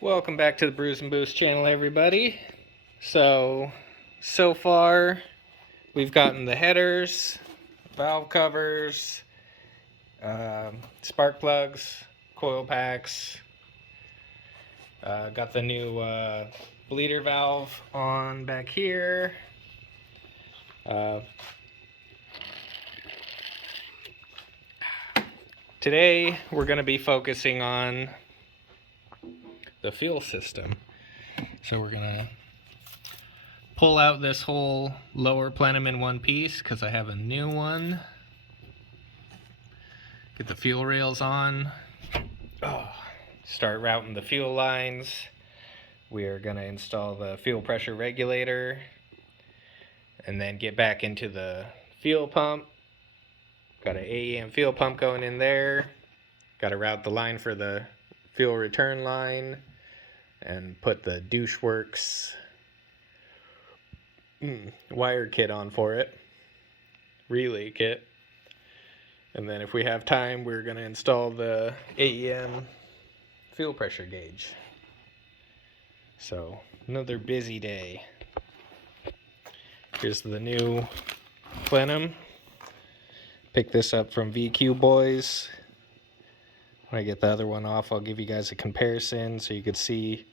Welcome back to the Brews&Boost channel, everybody. So far we've gotten the headers, valve covers, spark plugs, coil packs, got the new bleeder valve on back here. Today we're going to be focusing on the fuel system. So we're going to pull out this whole lower plenum in one piece because I have a new one. Get the fuel rails on. Start routing the fuel lines. We are going to install the fuel pressure regulator and then get back into the fuel pump. Got an AEM fuel pump going in there. Got to route the line for the fuel return line and put the DoucheWorks wire kit on for it, relay kit. And then if we have time, we're going to install the AEM fuel pressure gauge. So another busy day. Here's the new plenum. Pick this up from VQ Boys. When I get the other one off, I'll give you guys a comparison so you could see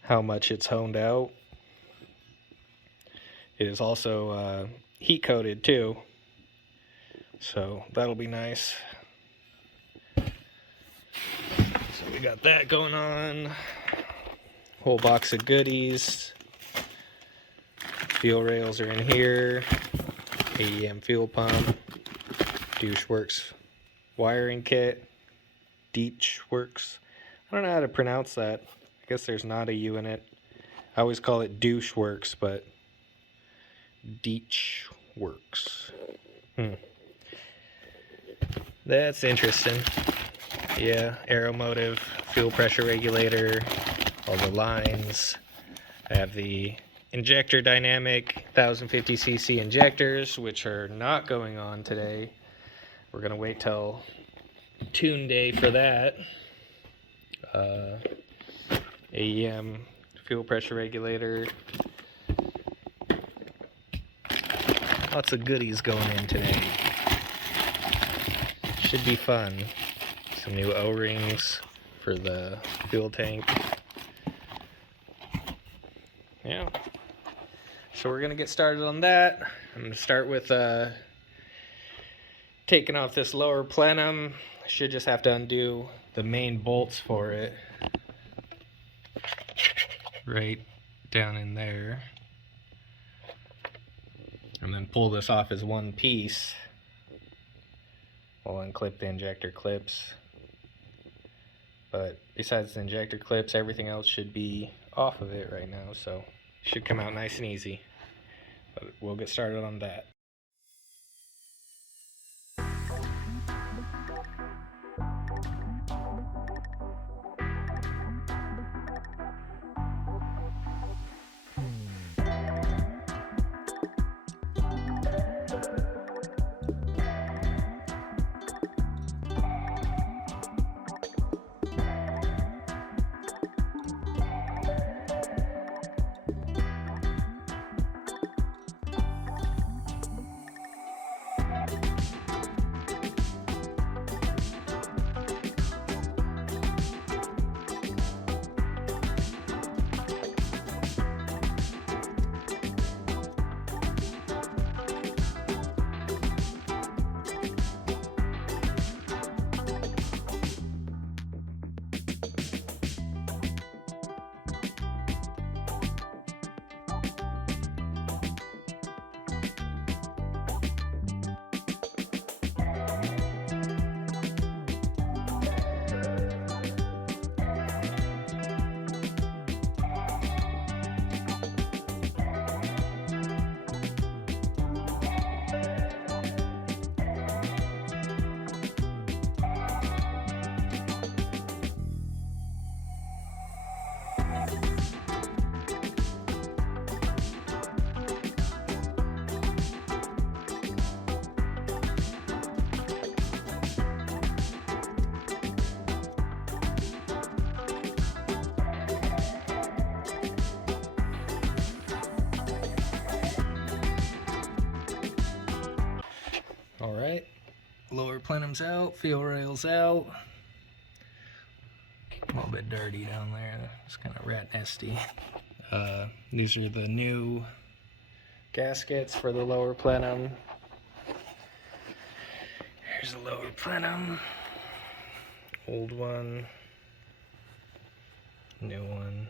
how much it's honed out. It is also heat coated too, so that'll be nice. So we got that going on. Whole box of goodies. Fuel rails are in here. AEM fuel pump. DoucheWorks wiring kit. DoucheWorks. I don't know how to pronounce that. I guess there's not a U in it. I always call it DoucheWorks, but DoucheWorks. That's interesting. Yeah, aeromotive, fuel pressure regulator, all the lines. I have the injector dynamic 1050cc injectors, which are not going on today. We're going to wait till tune day for that. AEM fuel pressure regulator. Lots of goodies going in today. Should be fun. Some new O-rings for the fuel tank. Yeah. So we're gonna get started on that. I'm gonna start with taking off this lower plenum. I should just have to undo the main bolts for it. Right down in there. And then pull this off as one piece. We'll unclip the injector clips. But besides the injector clips, everything else should be off of it right now, so it should come out nice and easy. But we'll get started on that. Lower plenum's out, fuel rail's out. A little bit dirty down there. It's kind of rat nesty. These are the new gaskets for the lower plenum. Here's the lower plenum. Old one. New one.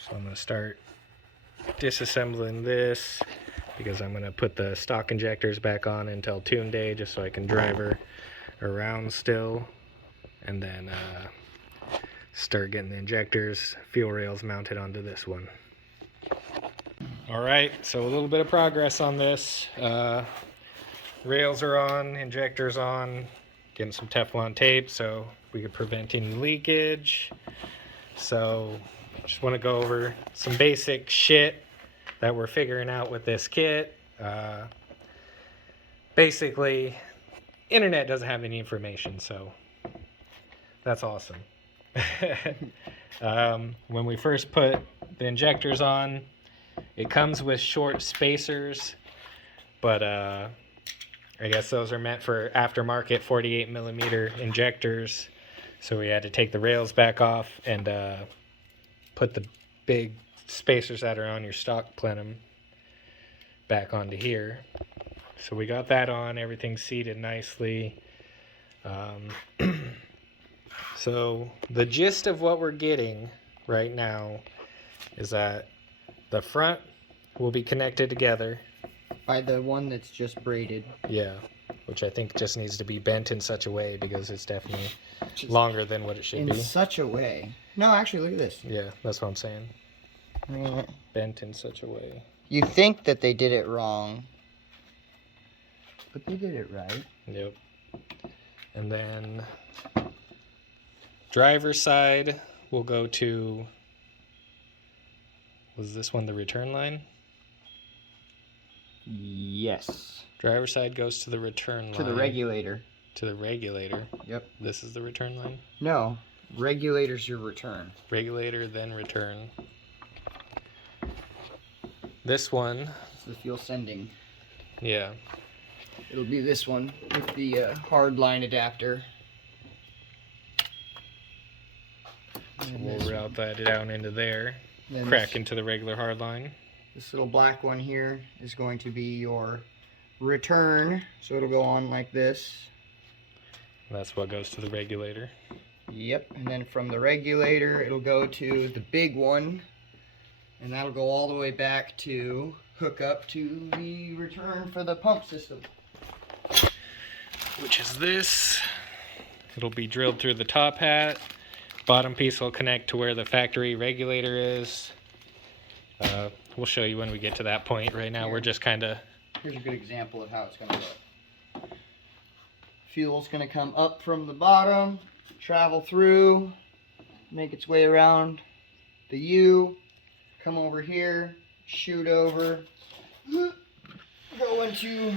So I'm going to start disassembling this because I'm going to put the stock injectors back on until tune day just so I can drive her around still, and then start getting the injectors, fuel rails mounted onto this one. Alright, so a little bit of progress on this. Rails are on, injectors on, getting some Teflon tape so we could prevent any leakage. So just want to go over some basic shit that we're figuring out with this kit. Basically, internet doesn't have any information, so that's awesome. When we first put the injectors on, it comes with short spacers, but I guess those are meant for aftermarket 48mm injectors, so we had to take the rails back off and put the big spacers that are on your stock plenum back onto here. So we got that on, everything's seated nicely. So the gist of what we're getting right now is that the front will be connected together by the one that's just braided. Yeah, which I think just needs to be bent in such a way because it's definitely longer than what it should be. In such a way. No, actually, look at this. Yeah, that's what I'm saying. I mean, bent in such a way. You think that they did it wrong, but they did it right. Yep. And then driver's side will go to, was this one the return line? Yes. Driver's side goes to the return line. To the regulator. To the regulator. Yep. This is the return line? No. Regulator's your return. Regulator, then return. This one. It's the fuel sending. Yeah. It'll be this one with the hard line adapter. So we'll route that down into there. Crack into the regular hard line. This little black one here is going to be your return. So it'll go on like this. And that's what goes to the regulator. Yep. And then from the regulator, it'll go to the big one. And that'll go all the way back to hook up to the return for the pump system. Which is this. It'll be drilled through the top hat. Bottom piece will connect to where the factory regulator is. We'll show you when we get to that point. Right now we're just kind of... Here's a good example of how it's going to look. Fuel's going to come up from the bottom, travel through, make its way around the U, come over here, shoot over, go into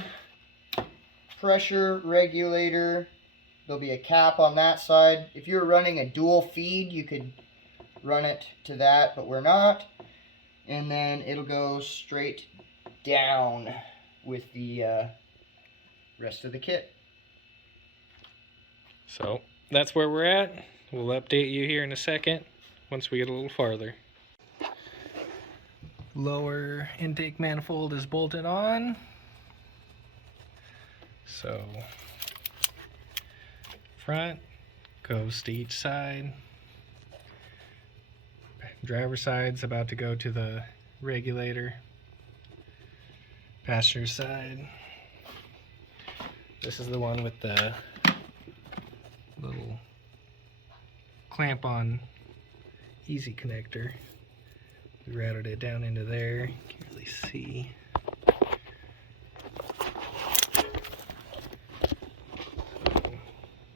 pressure regulator. There'll be a cap on that side. If you're running a dual feed, you could run it to that, but we're not. And then it'll go straight down with the rest of the kit. So that's where we're at. We'll update you here in a second once we get a little farther. Lower intake manifold is bolted on. So front goes to each side. Driver's side's about to go to the regulator. Passenger side. This is the one with the little clamp on easy connector. We routed it down into there. Can't really see.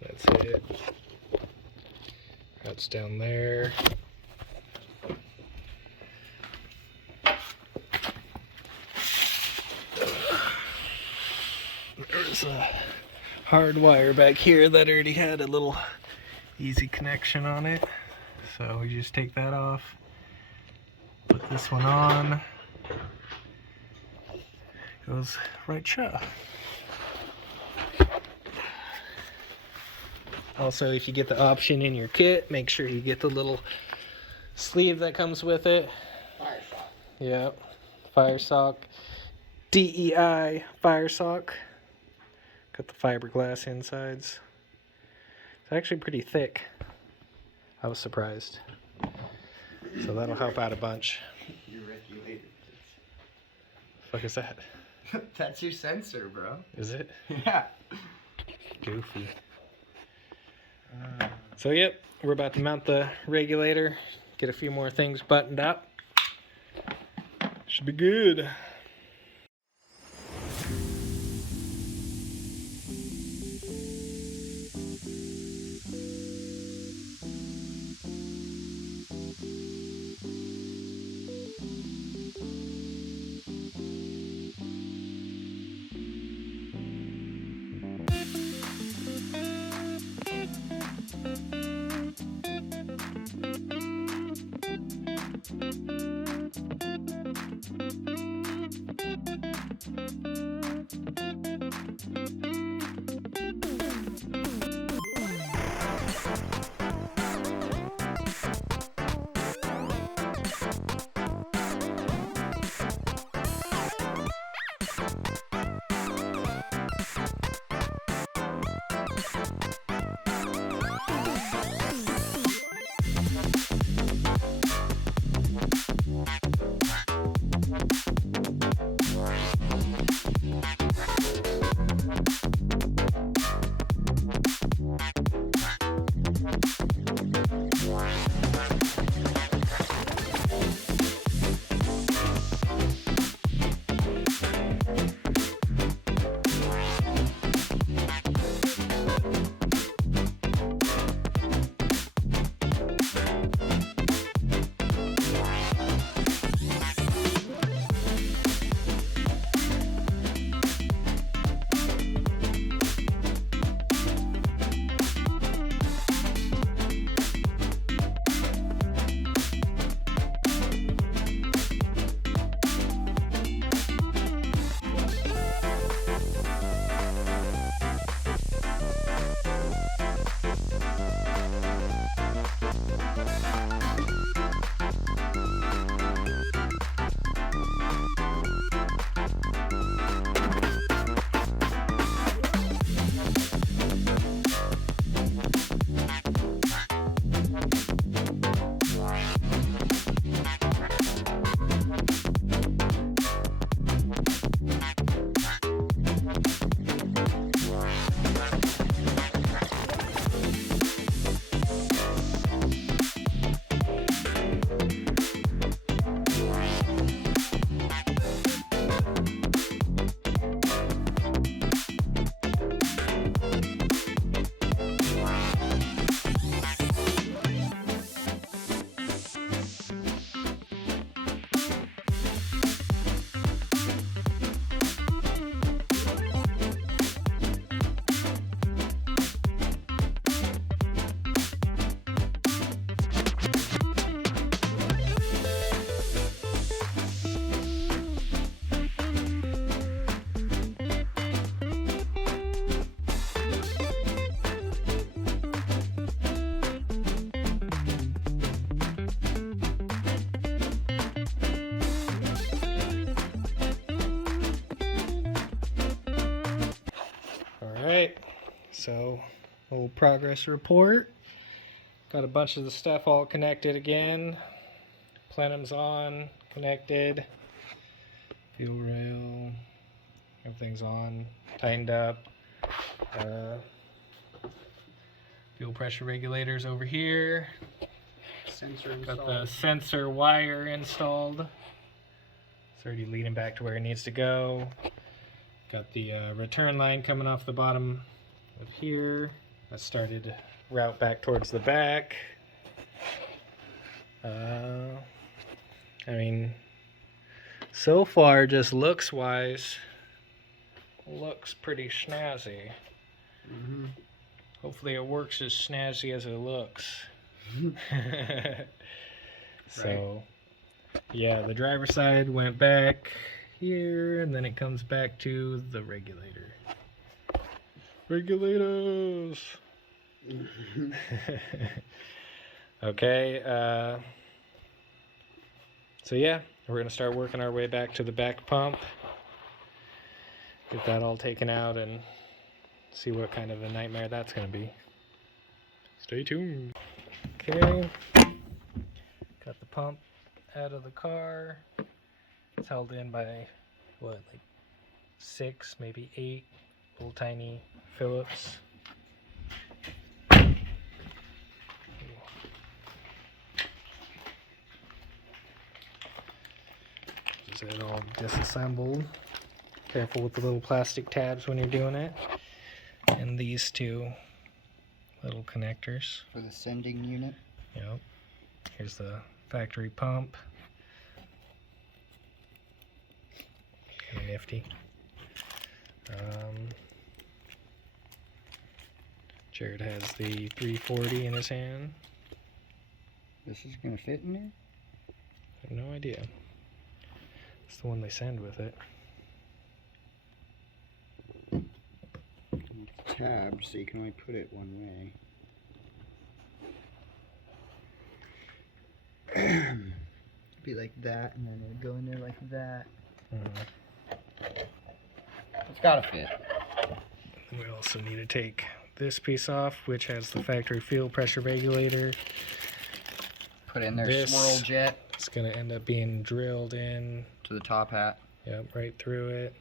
That's it. That's down there. There's a hard wire back here that already had a little easy connection on it. So we just take that off, put this one on, goes right shut. Also, if you get the option in your kit, make sure you get the little sleeve that comes with it. Fire sock. Yeah, fire sock. DEI fire sock. Got the fiberglass insides. It's actually pretty thick. I was surprised. So that'll help out a bunch. Your regulator. Fuck is that? That's your sensor, bro. Is it? Yeah. Goofy. So yep, we're about to mount the regulator. Get a few more things buttoned up. Should be good. Alright, so little progress report. Got a bunch of the stuff all connected again. Plenum's on, connected. Fuel rail, everything's on, tightened up. Fuel pressure regulators over here. Sensor Got installed. the sensor wire installed. It's already leading back to where it needs to go. Got the return line coming off the bottom of here. That started route back towards the back. I mean, so far, just looks wise, looks pretty snazzy. Mm-hmm. Hopefully it works as snazzy as it looks. So, yeah, the driver's side went back. here, and then it comes back to the regulator. Regulators! Okay, so yeah, we're going to start working our way back to the back pump. Get that all taken out and see what kind of a nightmare that's going to be. Stay tuned. Okay, got the pump out of the car. It's held in by, what, like 6, maybe 8 little tiny Phillips. Is it all disassembled? Careful with the little plastic tabs when you're doing it. And these 2 little connectors. For the sending unit. Yep. Here's the factory pump. Kind of nifty. Jared has the 340 in his hand. This is gonna fit in there? I have no idea. It's the one they send with it. Tab, so you can only put it one way. Be like that, and then it would go in there like that. It's gotta fit. We also need to take this piece off, which has the factory fuel pressure regulator. Put in their This- swirl jet It's going to end up being drilled in. to the top hat. Yep, right through it.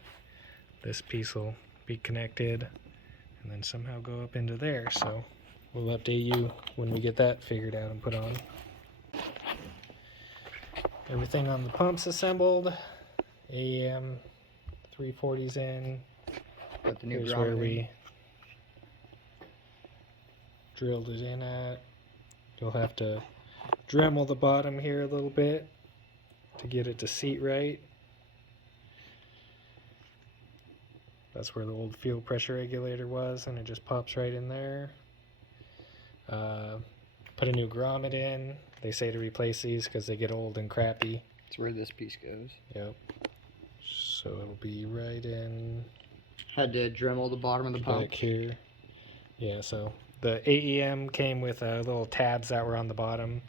This piece will be connected and then somehow go up into there. So we'll update you when we get that figured out and put on. Everything on the pump's assembled. AEM 340's in. Put the new Here's grommet where in. we drilled it in at. You'll have to Dremel the bottom here a little bit to get it to seat right. That's where the old fuel pressure regulator was, and it just pops right in there. Put a new grommet in. They say to replace these because they get old and crappy. That's where this piece goes. Yep. So it'll be right in Had to Dremel the bottom of the pump. back here. Yeah, so the AEM came with little tabs that were on the bottom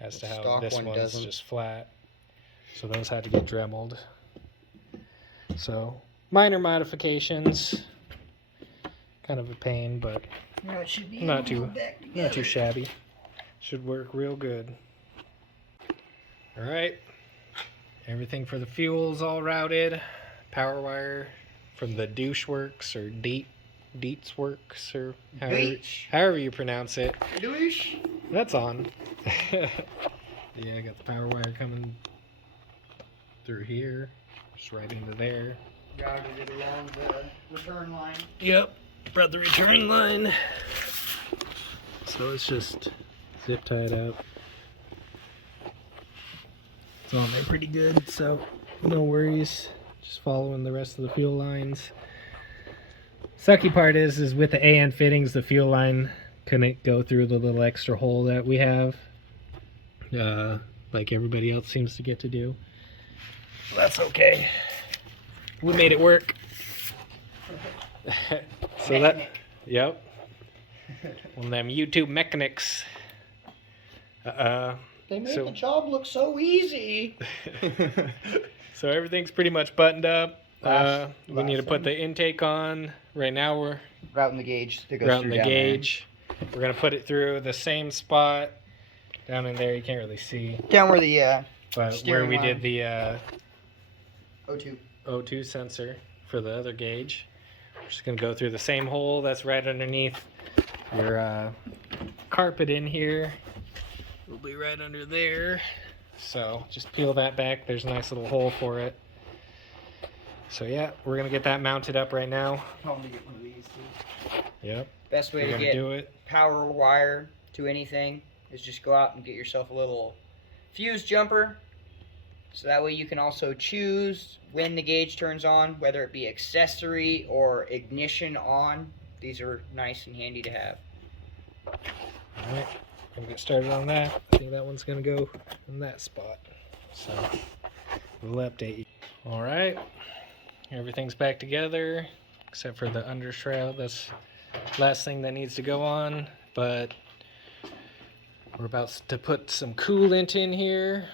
as to The how stock this one one's doesn't. just flat. So those had to get dremeled. So minor modifications. Kind of a pain, but No, it should be Not all too- back not together. too shabby. Should work real good. Alright. Everything for the fuel's all routed. Power wire from the douche works or Dietz works or however you pronounce it. Douche. That's on. Yeah, I got the power wire coming through here. Just right into there. Routed it along the return line. Yep. Brought the return line. So it's just zip tied up. It's on there pretty good, so no worries. Just following the rest of the fuel lines. Sucky part is with the AN fittings, the fuel line couldn't go through the little extra hole that we have. Like everybody else seems to get to do. That's okay. We made it work. So that, yep. One of them YouTube mechanics. They made So- the job look so easy. So everything's pretty much buttoned up. Last We need to put thing. the intake on. Right now we're Routing the gauge to go routing through the down gauge. We're gonna put it through the same spot down in there. You can't really see, there. Down where the but where Steering we line. did the O2. O2 sensor for the other gauge. We're just gonna go through the same hole that's right underneath your carpet in here. It'll be right under there. So just peel that back. There's a nice little hole for it. So yeah, we're gonna get that mounted up right now. Tell them to get one of these too. Yep, Best way we're to gonna get do it. power wire to anything is just go out and get yourself a little fuse jumper. So that way you can also choose when the gauge turns on, whether it be accessory or ignition on. These are nice and handy to have. Alright, gonna get started on that. I think that one's gonna go in that spot. So we'll update you. All right, everything's back together except for the undershroud. That's the last thing that needs to go on, but we're about to put some coolant in here,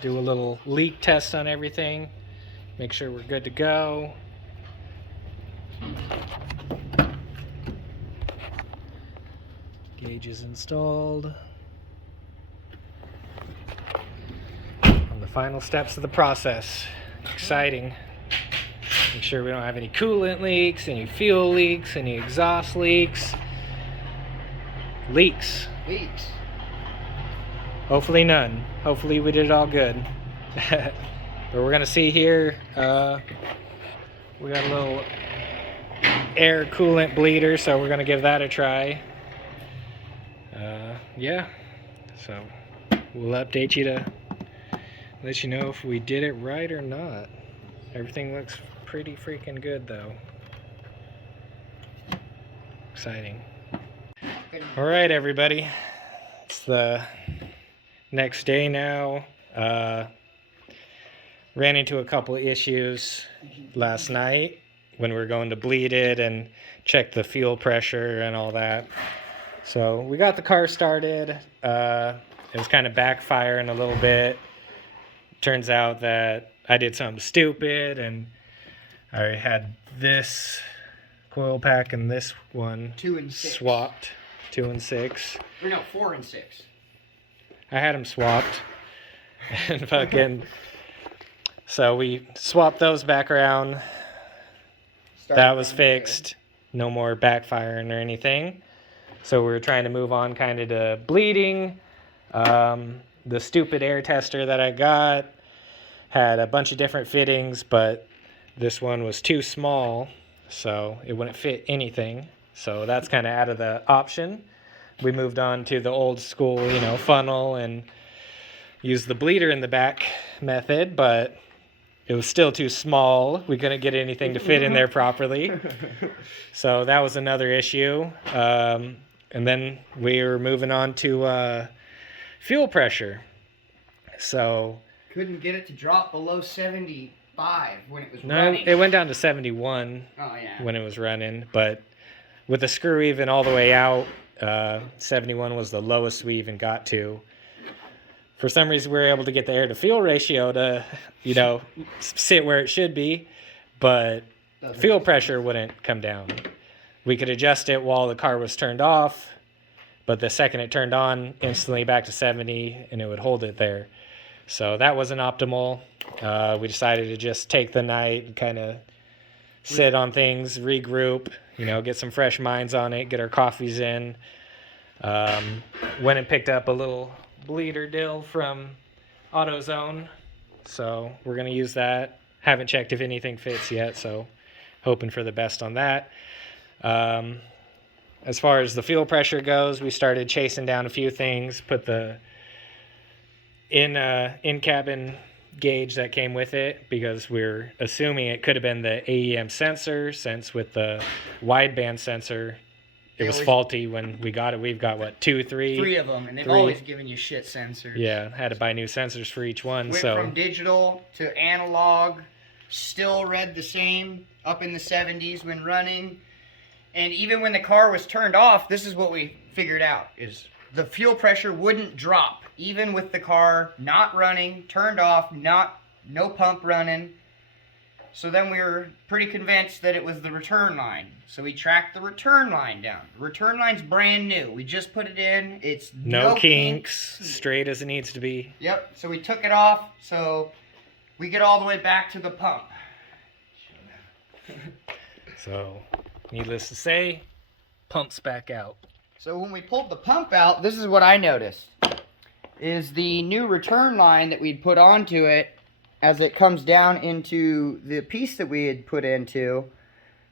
do a little leak test on everything, make sure we're good to go. Gauge is installed. On the final steps of the process. Exciting. Make sure we don't have any coolant leaks, any fuel leaks, any exhaust leaks. Leaks. Hopefully none. Hopefully we did it all good. But we're gonna see here. We got a little air coolant bleeder, so we're gonna give that a try. Yeah. So we'll update you to let you know if we did it right or not. Everything looks pretty freaking good though. Exciting. All right, everybody. It's the next day now. Ran into a couple of issues last night when we were going to bleed it and check the fuel pressure and all that. So we got the car started. It was kind of backfiring a little bit. Turns out that I did something stupid and I had this coil pack and this one 2 and 6 swapped. 2 and 6. Or no, 4 and 6. I had them swapped. And fucking... So we swapped those back around. That was fixed. No more backfiring or anything. So we were trying to move on kind of to bleeding. The stupid air tester that I got had a bunch of different fittings, but this one was too small, so it wouldn't fit anything. So that's kind of out of the option. We moved on to the old school, funnel and used the bleeder in the back method, but it was still too small. We couldn't get anything to fit in there properly. So that was another issue. And then we were moving on to fuel pressure. So Couldn't get it to drop below 75 when it was no, running. it went down to 71 when it was running. But with the screw even all the way out, 71 was the lowest we even got to. For some reason, we were able to get the air to fuel ratio to, sit where it should be, but fuel pressure wouldn't come down. We could adjust it while the car was turned off, but the second it turned on, instantly back to 70, and it would hold it there. So that wasn't optimal. We decided to just take the night and kind of sit on things, regroup, get some fresh minds on it, get our coffees in. Went and picked up a little bleeder dill from AutoZone, so we're going to use that. Haven't checked if anything fits yet, so hoping for the best on that. As far as the fuel pressure goes, we started chasing down a few things, put the in-cabin gauge that came with it, because we're assuming it could have been the AEM sensor, since with the wideband sensor it was faulty when we got it. We've got, what, 3 of them, and they've always given you shit sensors. Yeah, had to buy new sensors for each one. Went from digital to analog, still read the same, up in the 70s when running. And even when the car was turned off, this is what we figured out, is the fuel pressure wouldn't drop, even with the car not running, turned off, no pump running. So then we were pretty convinced that it was the return line. So we tracked the return line down. The return line's brand new. We just put it in. It's no kinks, straight as it needs to be. Yep. So we took it off. So we get all the way back to the pump. So, needless to say, pump's back out. So when we pulled the pump out, this is what I noticed. Is the new return line that we'd put onto it, as it comes down into the piece that we had put into,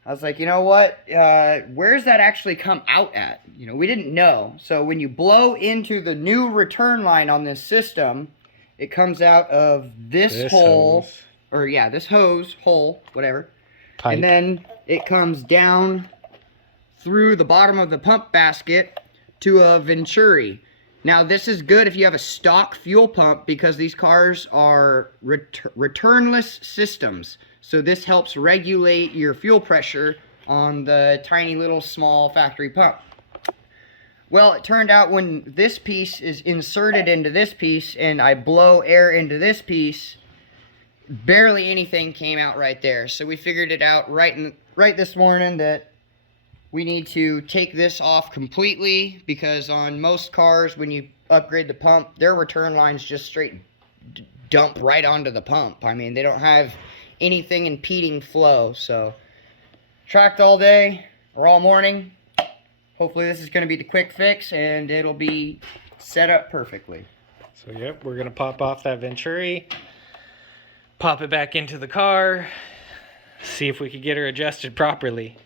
I was like, you know what, where's that actually come out at? We didn't know. So when you blow into the new return line on this system, it comes out of this hole, hose. This hole, whatever. Pipe. And then it comes down through the bottom of the pump basket to a venturi. Now, this is good if you have a stock fuel pump because these cars are returnless systems. So this helps regulate your fuel pressure on the tiny little small factory pump. Well, it turned out when this piece is inserted into this piece and I blow air into this piece, barely anything came out right there. So we figured it out right this morning that we need to take this off completely, because on most cars, when you upgrade the pump, their return lines just straight dump right onto the pump. I mean, they don't have anything impeding flow. So, tracked all day or all morning. Hopefully this is going to be the quick fix and it'll be set up perfectly. So, yep, we're going to pop off that Venturi, pop it back into the car, see if we could get her adjusted properly.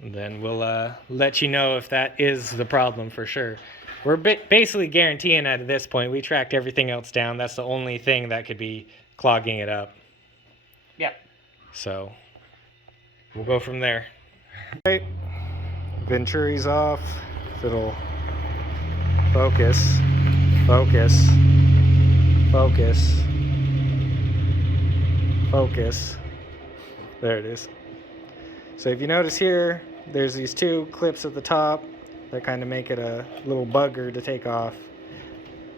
And then we'll let you know if that is the problem for sure. We're basically guaranteeing at this point. We tracked everything else down. That's the only thing that could be clogging it up. Yep. So we'll go from there. Right. Venturi's off. If it'll focus. Focus. Focus. Focus. There it is. So if you notice here, there's these two clips at the top that kind of make it a little bugger to take off.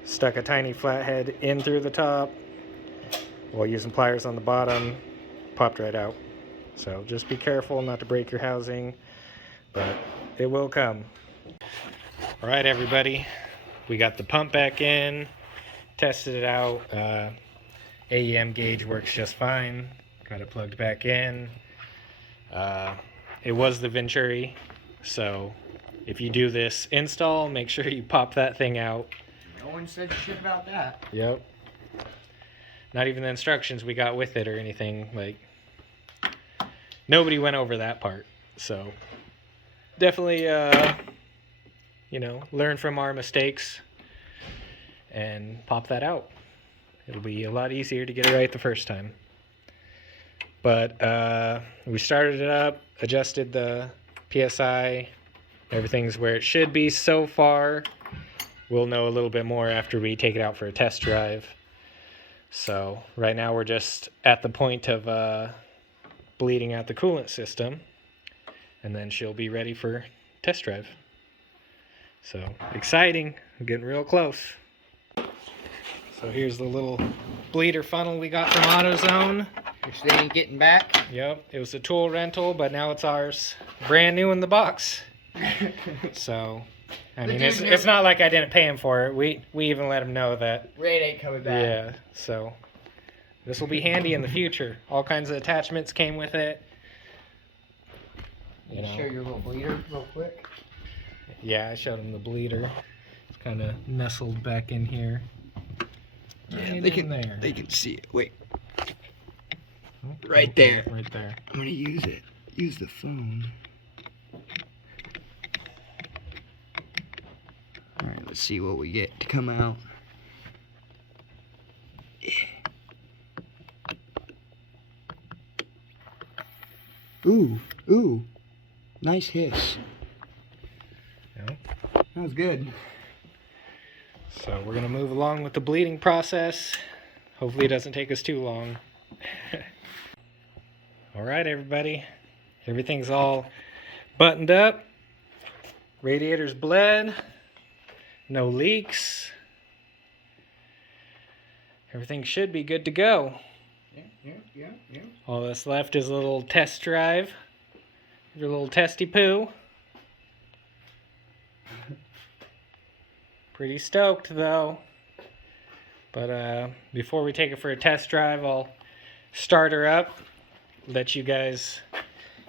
Stuck a tiny flathead in through the top while using pliers on the bottom, popped right out. So just be careful not to break your housing, but it will come. All right, everybody, we got the pump back in, tested it out. AEM gauge works just fine. Got it plugged back in. It was the Venturi, so if you do this install, make sure you pop that thing out. No one said shit about that. Yep. Not even the instructions we got with it or anything. Like, nobody went over that part. So definitely, you know, learn from our mistakes and pop that out. It'll be a lot easier to get it right the first time. But we started it up, adjusted the PSI. Everything's where it should be so far. We'll know a little bit more after we take it out for a test drive. So right now we're just at the point of bleeding out the coolant system. And then she'll be ready for test drive. So exciting. I'm getting real close. So here's the little bleeder funnel we got from AutoZone. Which they ain't getting back. Yep, it was a tool rental, but now it's ours. Brand new in the box. So, I mean, it's not like I didn't pay him for it. We even let him know that. Raid ain't coming back. Yeah, so this will be handy in the future. All kinds of attachments came with it. You know. Show your little bleeder real quick. Yeah, I showed him the bleeder. It's kind of nestled back in here. Yeah, they can see it. Wait. Right there. Right there. I'm gonna use it. Use the phone. Alright, let's see what we get to come out. Yeah. Ooh. Nice hiss. Yeah. That was good. So we're gonna move along with the bleeding process. Hopefully it doesn't take us too long. Alright, everybody. Everything's all buttoned up. Radiator's bled. No leaks. Everything should be good to go. Yeah. All that's left is a little test drive. Your little testy poo. Pretty stoked though. But before we take it for a test drive, I'll start her up. Let you guys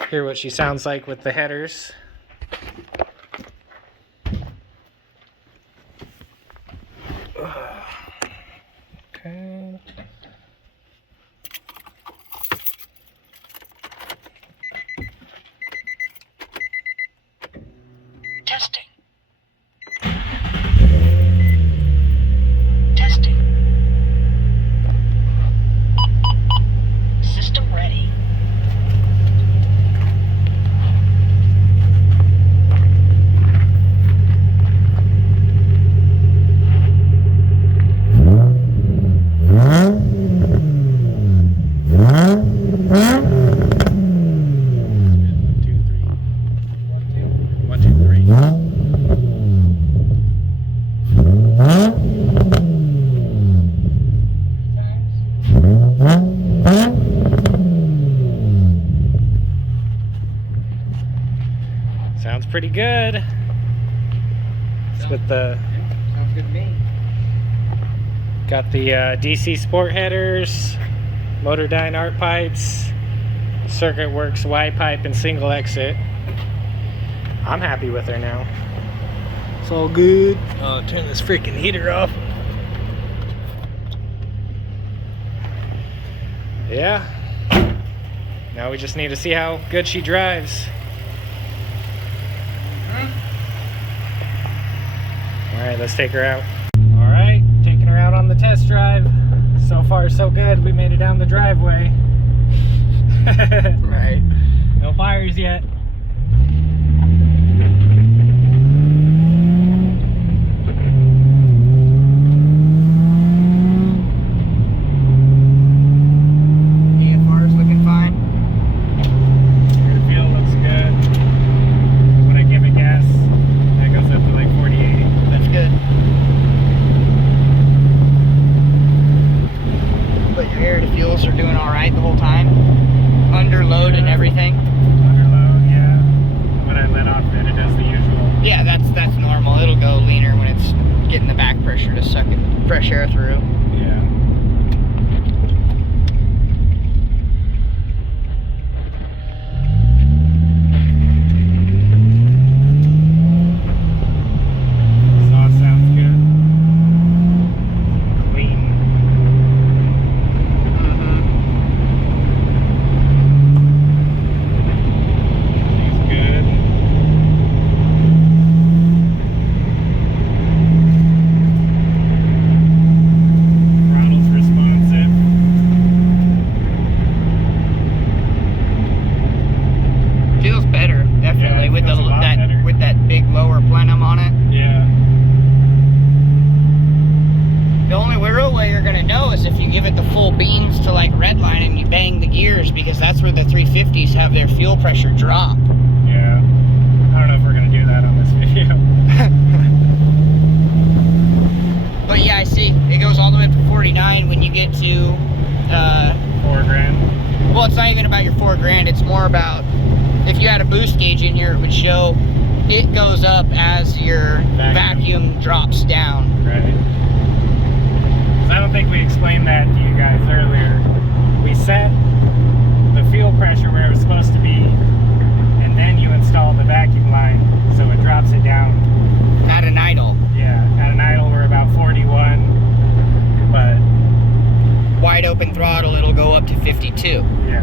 hear what she sounds like with the headers. Okay. Testing. Testing. System ready. pretty good. It's with the Sounds good to me. got the DC sport headers, motor dyne art pipes, circuit works Y pipe and single exit. I'm happy with her now. It's all good. Oh, turn this freaking heater off. Yeah. Now we just need to see how good she drives. Alright, let's take her out. Alright, taking her out on the test drive. So far, so good. We made it down the driveway. Right. No fires yet. AFR is looking fine. Rear fuel looks good. When I give it gas, that goes up to like 48. That's good. But your air to fuels are doing all right the whole time. Under load and everything. Under load, yeah. When I let off, then it does the usual. Yeah, that's normal. It'll go leaner when it's getting the back pressure to suck it, fresh air through. Yeah. Exhaust sounds good. Clean. She's good. Throttle's responsive. Feels better, definitely, Yeah, it with feels a lot better. with that big lower plenum on it. Yeah. The only real way you're gonna know is if you give it the full beans to like redline and you bang the gears, because that's where the 350s have their fuel pressure drop. Yeah. I don't know if we're gonna do that on this video. But yeah, I see. It goes all the way up to 49 when you get to, $4,000. well, it's not even about your 4 grand. It's more about, if you had a boost gauge in here, it would show it goes up as your vacuum drops down. Right. 'Cause I don't think we explained that to you guys earlier. We set the fuel pressure where it was supposed to be, and then you install the vacuum line, so it drops it down. At an idle. Yeah, at an idle we're about 41, but Wide open throttle, it'll go up to 52. yeah.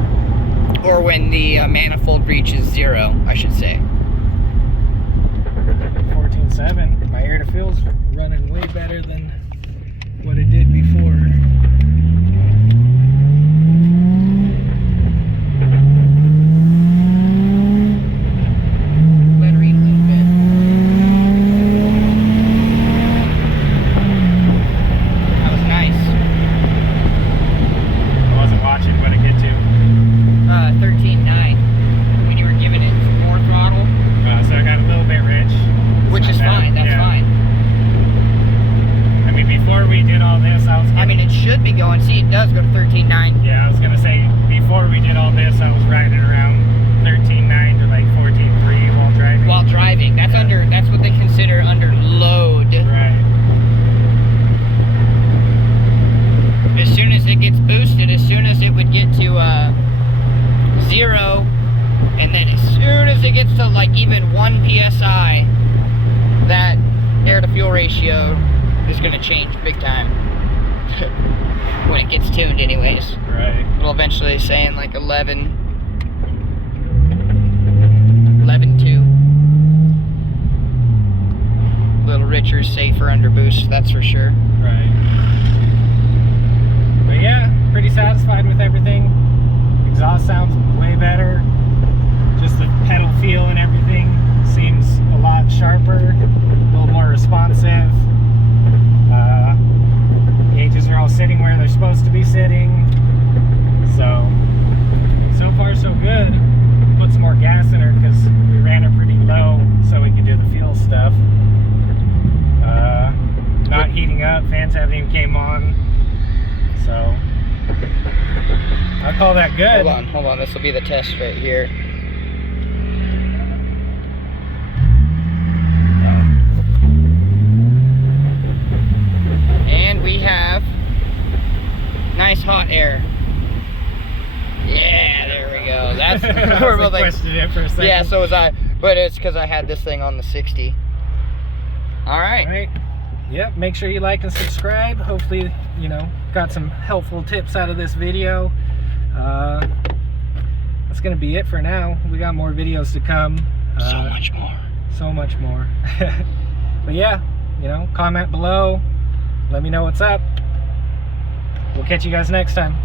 Or when the manifold reaches 0, I should say. 14.7. My air to fuel's running way better than what it did before. Let her eat a little bit. That was nice. I wasn't watching what it get to. 13.9. When you were giving it more throttle, So I got a little bit rich. which is fine. That's fine. I mean, before we did all this, I was I mean, it should be going. See, it does go to 13.9. yeah, I was gonna say, before we did all this, I was riding around 13.9 to like 14.3 while driving. While driving. That's under. That's what they consider under load. Right. As soon as it gets boosted, as soon as it would get to 0, and then as soon as it gets to like even 1 psi, that air to fuel ratio is going to change big time. When it gets tuned anyways. Right. It'll eventually say in like 11.2. A little richer, safer under boost, that's for sure. Right. But yeah, pretty satisfied with everything. Exhaust sounds way better. Just the pedal feel and everything seems a lot sharper, a little more responsive. Gauges are all sitting where they're supposed to be sitting. So far so good. Put some more gas in her because we ran her pretty low so we could do the fuel stuff. Not heating up, fans haven't even came on. So I call that good. Hold on, this will be the test right here. nice hot air. Yeah, there we go. That's I we're was both like, like, questioning it for a second. yeah, so was I. But it's because I had this thing on the 60. All right. All right. Yep, make sure you like and subscribe. Hopefully, you know, got some helpful tips out of this video. That's gonna be it for now. We got more videos to come. So much more. So much more. But yeah, you know, comment below. Let me know what's up. We'll catch you guys next time.